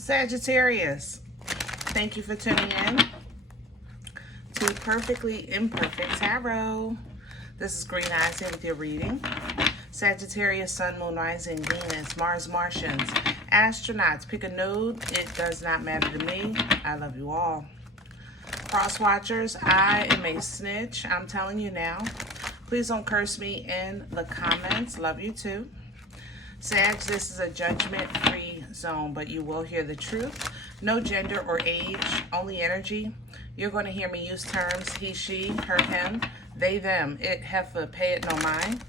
Sagittarius, thank you for tuning in to Perfectly Imperfect Tarot. This is Green Eyes here with your reading. Sagittarius, Sun, Moon, Rising, Venus, Mars, Martians, astronauts. Pick a node. It does not matter to me. I love you all. Cross watchers, I am a snitch. I'm telling you now. Please don't curse me in the comments. Love you too. Sag, this is a judgment-free zone, but you will hear the truth. No gender or age, only energy. You're going to hear me use terms he, she, her, him, they, them, it, heifer, pay it no mind.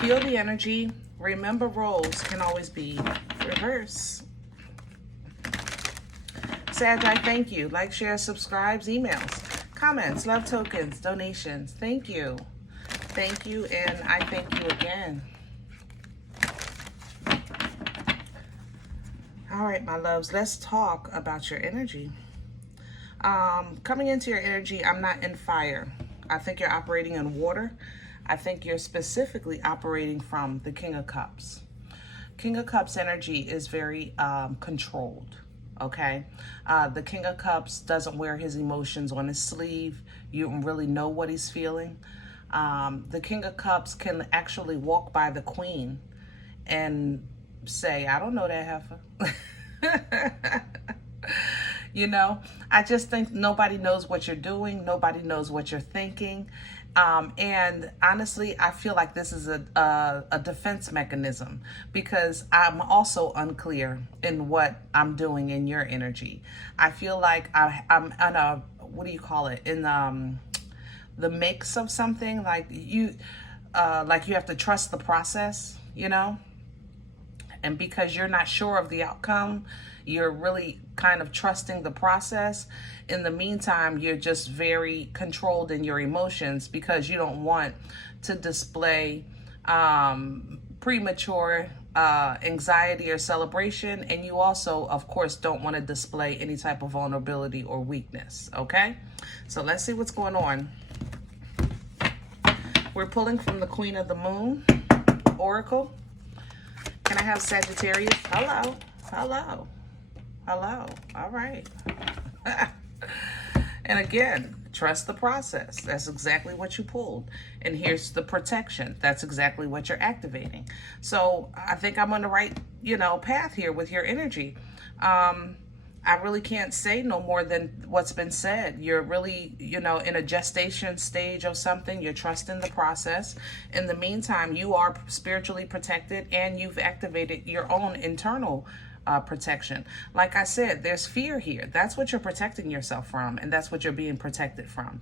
Feel the energy. Remember, roles can always be reversed. Sag, I thank you. Like, share, subscribes, emails, comments, love tokens, donations. Thank you. Thank you, and I thank you again. All right, my loves, let's talk about your energy. Coming into your energy, I'm not in fire. I think you're operating in water. I think you're specifically operating from the King of Cups. King of Cups energy is very controlled, okay? The King of Cups doesn't wear his emotions on his sleeve. You don't really know what he's feeling. The King of Cups can actually walk by the Queen and say, I don't know that heifer. You know, I just think nobody knows what you're doing. Nobody knows what you're thinking. And honestly, I feel like this is a defense mechanism because I'm also unclear in what I'm doing in your energy. I feel like I'm on a, what do you call it? In the mix of something, like you have to trust the process, you know? And because you're not sure of the outcome, you're really kind of trusting the process. In the meantime, you're just very controlled in your emotions because you don't want to display premature anxiety or celebration. And you also, of course, don't want to display any type of vulnerability or weakness, okay? So let's see what's going on. We're pulling from the Queen of the Moon Oracle. Can I have Sagittarius? Hello, hello, hello. All right. And again, trust the process. That's exactly what you pulled. And here's the protection. That's exactly what you're activating. So I think I'm on the right, path here with your energy. I really can't say no more than what's been said. You're really, in a gestation stage of something. You're trusting the process. In the meantime, you are spiritually protected and you've activated your own internal protection. Like I said, there's fear here. That's what you're protecting yourself from, and that's what you're being protected from.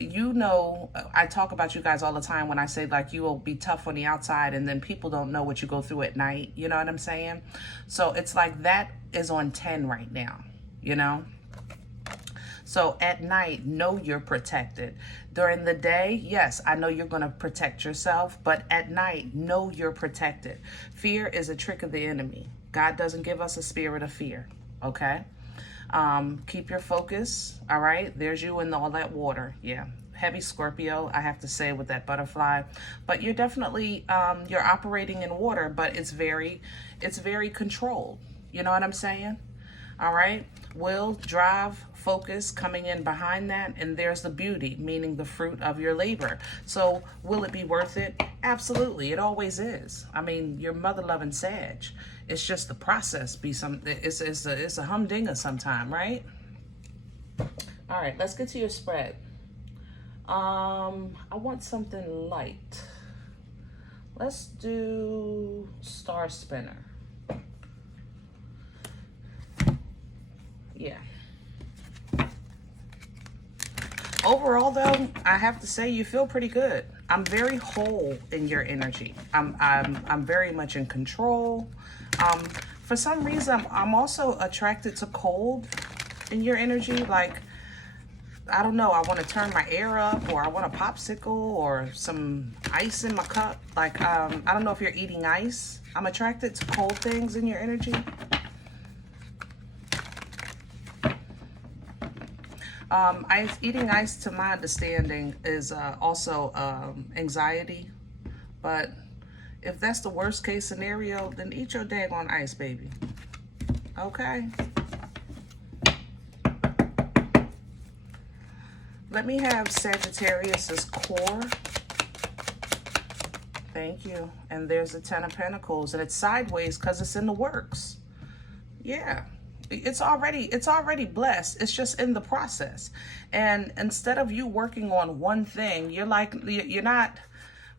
I talk about you guys all the time when I say, like, you will be tough on the outside and then people don't know what you go through at night. You know what I'm saying? So it's like that is on 10 right now, So at night, know you're protected. During the day, yes, I know you're going to protect yourself, but at night, know you're protected. Fear is a trick of the enemy. God doesn't give us a spirit of fear, okay? Keep your focus, all right? There's you in all that water, yeah. Heavy Scorpio, I have to say, with that butterfly. But you're definitely, you're operating in water, but it's very controlled. You know what I'm saying? All right? Will, drive, focus coming in behind that, and there's the beauty, meaning the fruit of your labor. So will it be worth it? Absolutely, it always is. I mean, you're mother-loving Sag. It's just the process it's a humdinger sometime, right? All right, let's get to your spread. I want something light. Let's do Star Spinner. Yeah. Overall, though, I have to say you feel pretty good. I'm very whole in your energy. I'm very much in control. For some reason, I'm also attracted to cold in your energy. Like, I don't know, I want to turn my air up, or I want a popsicle or some ice in my cup. Like, I don't know if you're eating ice. I'm attracted to cold things in your energy. Eating ice, to my understanding, is also anxiety. But if that's the worst case scenario, then eat your daggone ice, baby. Okay. Let me have Sagittarius's core. Thank you. And there's the Ten of Pentacles, and it's sideways because it's in the works. Yeah. It's already blessed. It's just in the process. And instead of you working on one thing, you're not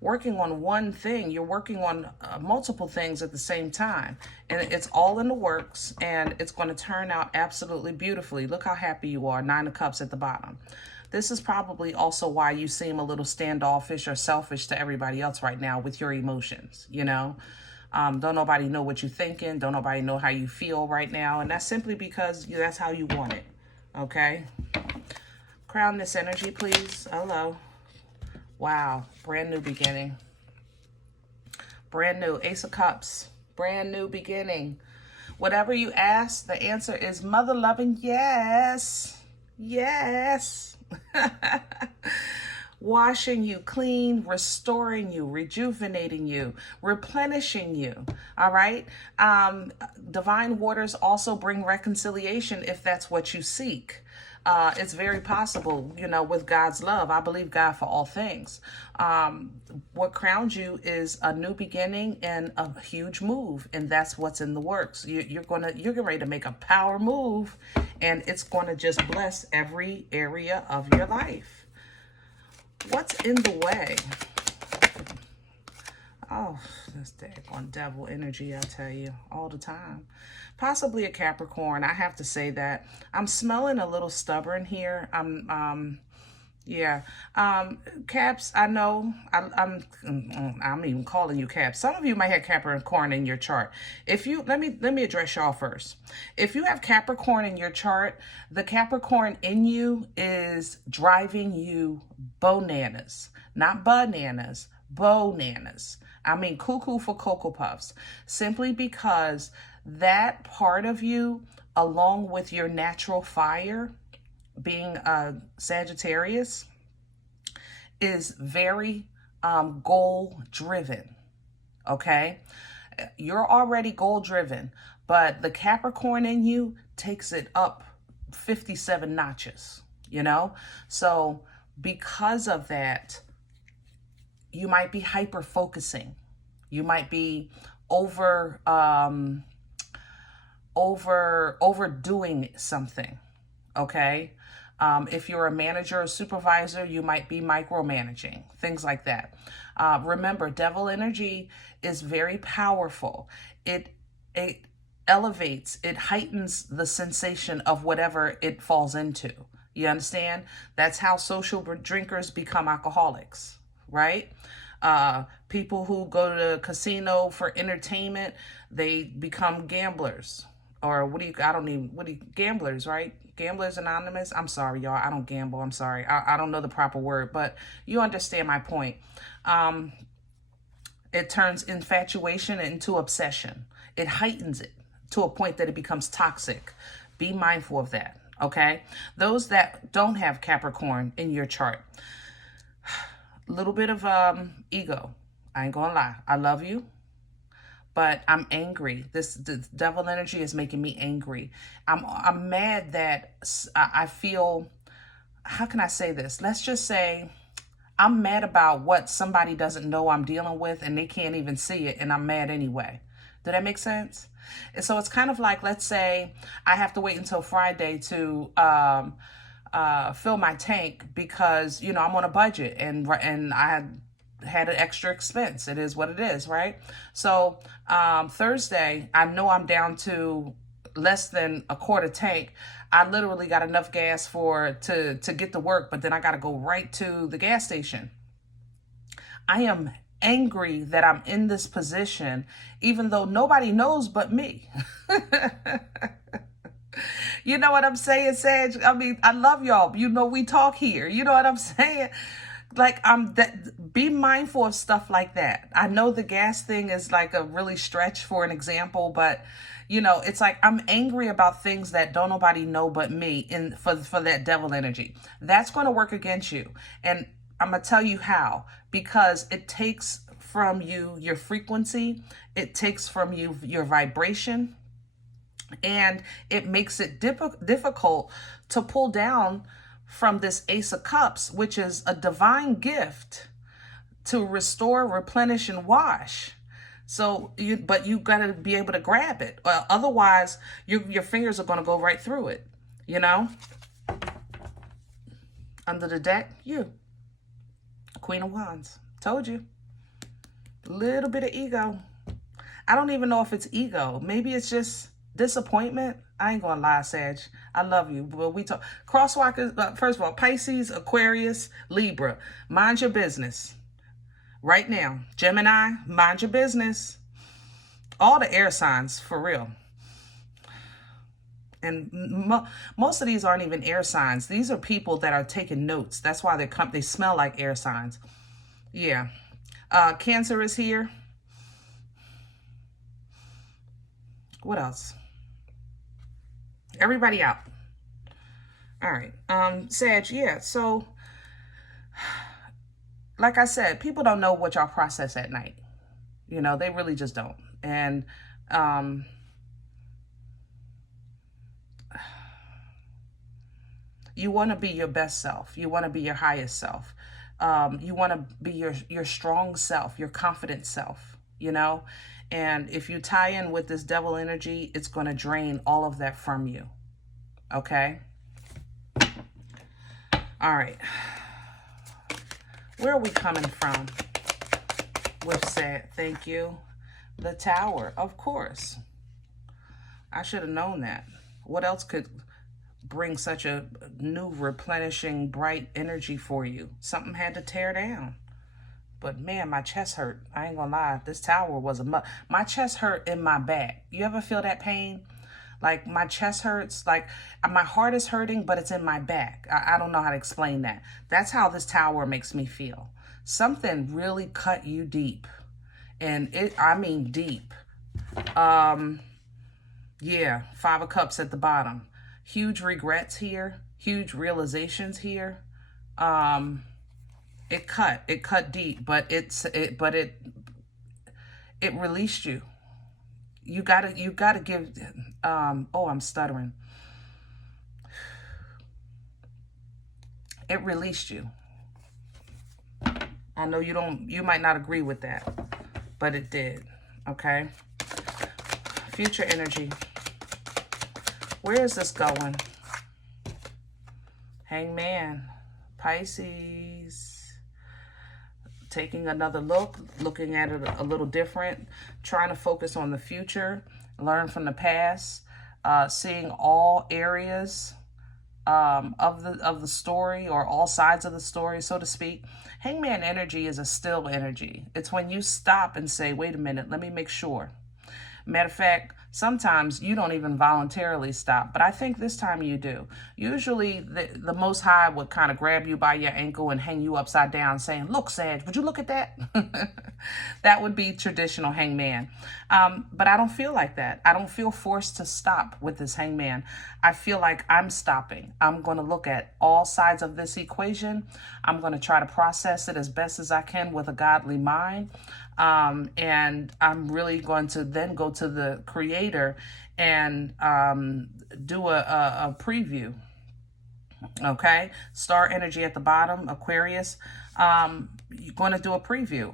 working on one thing. You're working on multiple things at the same time. And it's all in the works, and it's going to turn out absolutely beautifully. Look how happy you are. 9 of Cups at the bottom. This is probably also why you seem a little standoffish or selfish to everybody else right now with your emotions, you know? Don't nobody know what you're thinking. Don't nobody know how you feel right now. And that's simply because that's how you want it, okay? Crown this energy, please. Hello. Wow. Brand new beginning. Brand new. Ace of Cups. Brand new beginning. Whatever you ask, the answer is mother-loving yes. Yes. Washing you clean, restoring you, rejuvenating you, replenishing you. All right. Divine waters also bring reconciliation if that's what you seek. It's very possible, you know, with God's love. I believe God for all things. What crowns you is a new beginning and a huge move, and that's what's in the works. You're getting ready to make a power move, and it's going to just bless every area of your life. What's in the way? Oh, this daggone devil energy, I tell you, all the time. Possibly a Capricorn. I have to say that. I'm smelling a little stubborn here. Yeah. Caps, I know. I'm even calling you Caps. Some of you might have Capricorn in your chart. If you let me address y'all first. If you have Capricorn in your chart, the Capricorn in you is driving you bananas. Not bananas, bananas. I mean cuckoo for Cocoa Puffs. Simply because that part of you, along with your natural fire, being a Sagittarius, is very goal driven. Okay, you're already goal driven, but the Capricorn in you takes it up 57 notches, you know? So because of that, you might be hyper focusing. You might be overdoing something. Okay. If you're a manager or supervisor, you might be micromanaging, things like that. Remember, devil energy is very powerful. It elevates, it heightens the sensation of whatever it falls into. You understand? That's how social drinkers become alcoholics, right? People who go to the casino for entertainment, they become gamblers. Or gamblers, right? Gamblers Anonymous. I'm sorry, y'all. I don't gamble. I'm sorry. I don't know the proper word, but you understand my point. It turns infatuation into obsession. It heightens it to a point that it becomes toxic. Be mindful of that, okay? Those that don't have Capricorn in your chart, little bit of ego. I ain't gonna lie. I love you, but I'm angry. This devil energy is making me angry. I'm mad that I feel, how can I say this? Let's just say I'm mad about what somebody doesn't know I'm dealing with and they can't even see it, and I'm mad anyway. Did that make sense? And so it's kind of like, let's say I have to wait until Friday to fill my tank because, you know, I'm on a budget and I had an extra expense. It is what it is, right? So Thursday, I know I'm down to less than a quarter tank. I literally got enough gas to get to work, but then I got to go right to the gas station. I am angry that I'm in this position, even though nobody knows but me. You know what I'm saying, Sag? I mean, I love y'all. You know, we talk here. You know what I'm saying? Like, be mindful of stuff like that. I know the gas thing is like a really stretch for an example, but you know, it's like I'm angry about things that don't nobody know but me for that devil energy. That's going to work against you. And I'm going to tell you how, because it takes from you your frequency. It takes from you your vibration. And it makes it difficult to pull down from this Ace of Cups, which is a divine gift to restore, replenish, and wash. So you got to be able to grab it. Otherwise, your fingers are going to go right through it, you know? Under the deck, Queen of Wands. Told you. A little bit of ego. I don't even know if it's ego. Maybe it's just disappointment. I ain't gonna lie, Sag. I love you, but we talk crosswalkers. First of all, Pisces, Aquarius, Libra. Mind your business. Right now, Gemini, mind your business. All the air signs, for real. And most of these aren't even air signs. These are people that are taking notes. That's why they smell like air signs. Yeah. Cancer is here. What else? Everybody out. All right. Sag, yeah. So, like I said, people don't know what y'all process at night. You know, they really just don't. And you want to be your best self. You want to be your highest self. You want to be your strong self, your confident self, you know? And if you tie in with this devil energy, it's going to drain all of that from you. Okay? All right. Where are we coming from with Sag? Thank you. The Tower, of course. I should have known that. What else could bring such a new, replenishing, bright energy for you? Something had to tear down. But man, my chest hurt. I ain't gonna lie. This Tower was my chest hurt in my back. You ever feel that pain? Like my chest hurts, like my heart is hurting, but it's in my back. I don't know how to explain that. That's how this Tower makes me feel. Something really cut you deep. And I mean deep. Yeah, Five of Cups at the bottom. Huge regrets here. Huge realizations here. It cut deep, but it released you. You gotta give, oh, I'm stuttering. It released you. I know you might not agree with that, but it did, okay? Future energy. Where is this going? Hangman, Pisces. Taking another look, looking at it a little different, trying to focus on the future, learn from the past, seeing all areas of the story, or all sides of the story, so to speak. Hangman energy is a still energy. It's when you stop and say, wait a minute, let me make sure. Matter of fact, sometimes you don't even voluntarily stop, but I think this time you do. Usually the Most High would kind of grab you by your ankle and hang you upside down saying, look, Sag, would you look at that? That would be traditional Hangman. But I don't feel like that. I don't feel forced to stop with this Hangman. I feel like I'm stopping. I'm going to look at all sides of this equation. I'm going to try to process it as best as I can with a godly mind. And I'm really going to then go to the Creator and do a preview. Okay, star energy at the bottom, Aquarius. You're going to do a preview.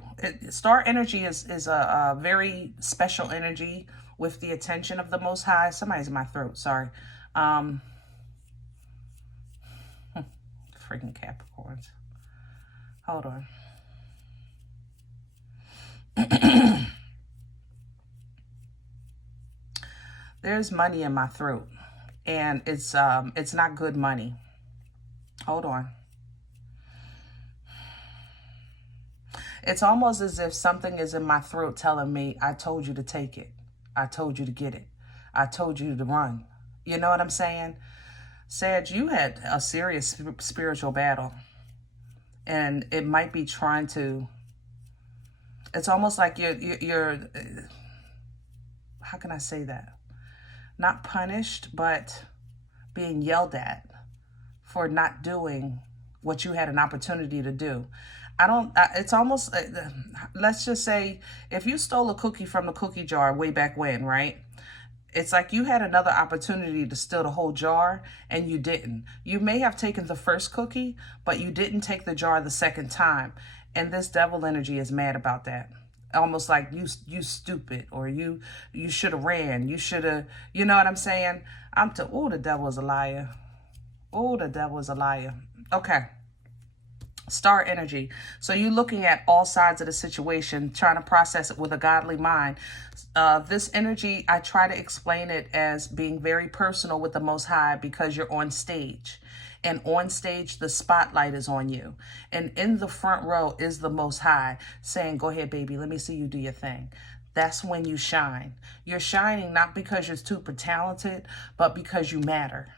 Star energy is a very special energy with the attention of the Most High. Somebody's in my throat, sorry. Freaking Capricorns. Hold on. There's money in my throat, and it's not good money. Hold on. It's almost as if something is in my throat telling me, I told you to take it. I told you to get it. I told you to run. You know what I'm saying? Sag, you had a serious spiritual battle, and it might be trying to, it's almost like you're how can I say that? Not punished, but being yelled at for not doing what you had an opportunity to do. It's almost, let's just say, if you stole a cookie from the cookie jar way back when, right? It's like you had another opportunity to steal the whole jar and you didn't. You may have taken the first cookie, but you didn't take the jar the second time. And this devil energy is mad about that. Almost like you stupid, or you should have ran. You should have, you know what I'm saying? Oh, the devil is a liar. Oh, the devil is a liar. Okay. Star energy. So you're looking at all sides of the situation, trying to process it with a godly mind. This energy, I try to explain it as being very personal with the Most High, because you're on stage. And on stage, the spotlight is on you. And in the front row is the Most High saying, go ahead, baby, let me see you do your thing. That's when you shine. You're shining not because you're super talented, but because you matter.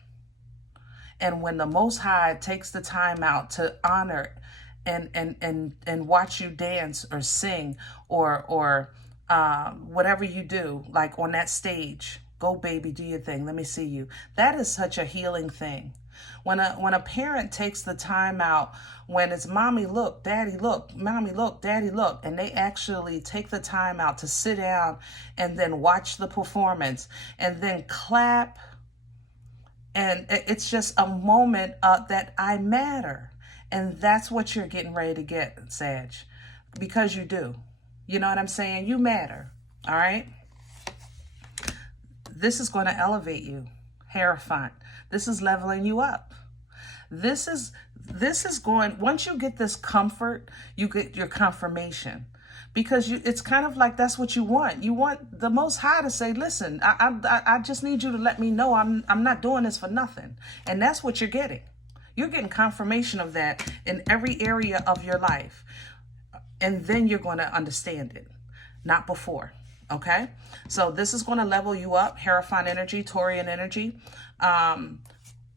And when the Most High takes the time out to honor and watch you dance or sing or whatever you do, like on that stage, go baby, do your thing, let me see you. That is such a healing thing. When a parent takes the time out, when it's mommy look, daddy look, mommy look, daddy look, and they actually take the time out to sit down and then watch the performance and then clap, and it's just a moment that I matter. And that's what you're getting ready to get, Sag, because you do. You know what I'm saying? You matter, all right? This is going to elevate you, Hierophant. This is leveling you up. This is going, once you get this comfort, you get your confirmation. Because it's kind of like that's what you want. You want the Most High to say, listen, I just need you to let me know I'm not doing this for nothing. And that's what you're getting. You're getting confirmation of that in every area of your life. And then you're going to understand it, not before. Okay? So this is going to level you up. Hierophant energy, Taurian energy.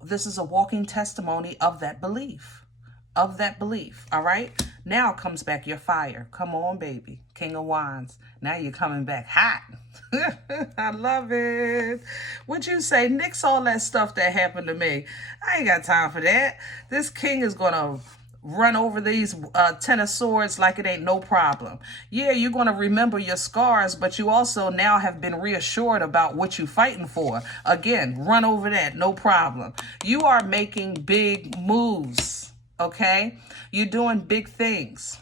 This is a walking testimony of that belief. Of that belief. All right? Now comes back your fire. Come on, baby. King of Wands. Now you're coming back hot. I love it. Would you say, nix all that stuff that happened to me? I ain't got time for that. This king is going to run over these 10 of swords like it ain't no problem. Yeah, you're going to remember your scars, but you also now have been reassured about what you're fighting for. Again, run over that, no problem. You are making big moves, okay? You're doing big things.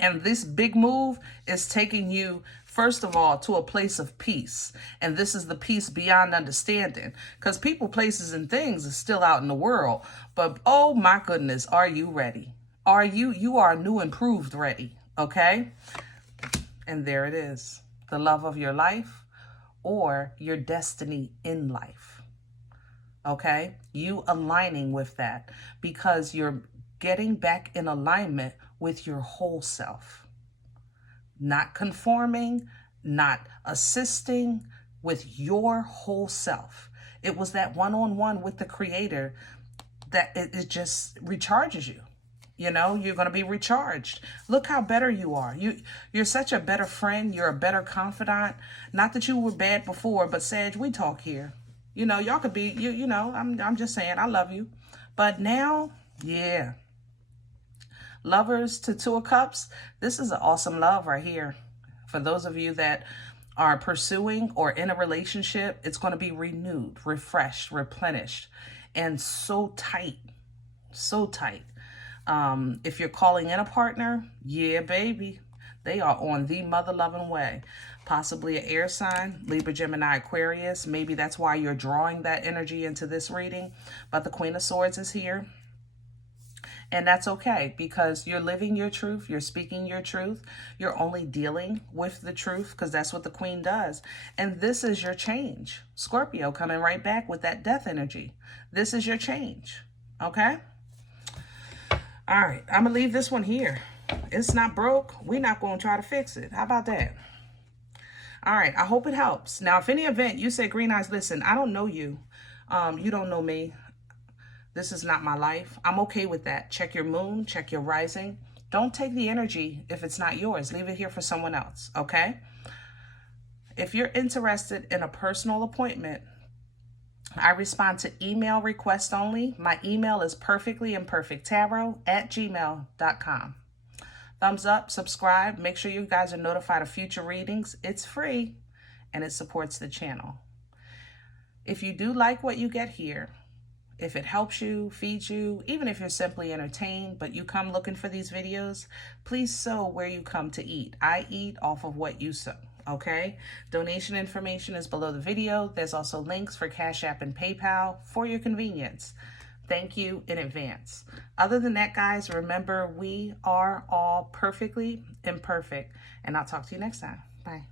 And this big move is taking you, first of all, to a place of peace. And this is the peace beyond understanding. Because people, places, and things are still out in the world. But, oh my goodness, are you ready? You are new, improved ready, okay? And there it is. The love of your life or your destiny in life, okay? You aligning with that because you're getting back in alignment with your whole self. Not conforming, not assisting, with your whole self. It was that one-on-one with the Creator that it just recharges you. You know, you're going to be recharged. Look how better you are. You're such a better friend. You're a better confidant. Not that you were bad before, but Sag, we talk here. You know, y'all could be, you know, I'm just saying, I love you. But now, yeah. Lovers to Two of Cups, this is an awesome love right here. For those of you that are pursuing or in a relationship, it's going to be renewed, refreshed, replenished, and so tight, so tight. If you're calling in a partner, yeah, baby, they are on the mother-loving way. Possibly an air sign, Libra, Gemini, Aquarius. Maybe that's why you're drawing that energy into this reading. But the Queen of Swords is here. And that's okay, because you're living your truth. You're speaking your truth. You're only dealing with the truth, because that's what the Queen does. And this is your change. Scorpio coming right back with that death energy. This is your change. Okay? All right. I'm going to leave this one here. It's not broke. We're not going to try to fix it. How about that? All right. I hope it helps. Now, if any event you say, Green Eyes, listen, I don't know you. You don't know me. This is not my life. I'm okay with that. Check your moon, check your rising. Don't take the energy if it's not yours. Leave it here for someone else, okay? If you're interested in a personal appointment, I respond to email requests only. My email is perfectlyimperfecttarot@gmail.com. Thumbs up, subscribe. Make sure you guys are notified of future readings. It's free and it supports the channel. If you do like what you get here, if it helps you, feeds you, even if you're simply entertained, but you come looking for these videos, please sow where you come to eat. I eat off of what you sow, okay? Donation information is below the video. There's also links for Cash App and PayPal for your convenience. Thank you in advance. Other than that, guys, remember we are all perfectly imperfect, and I'll talk to you next time. Bye.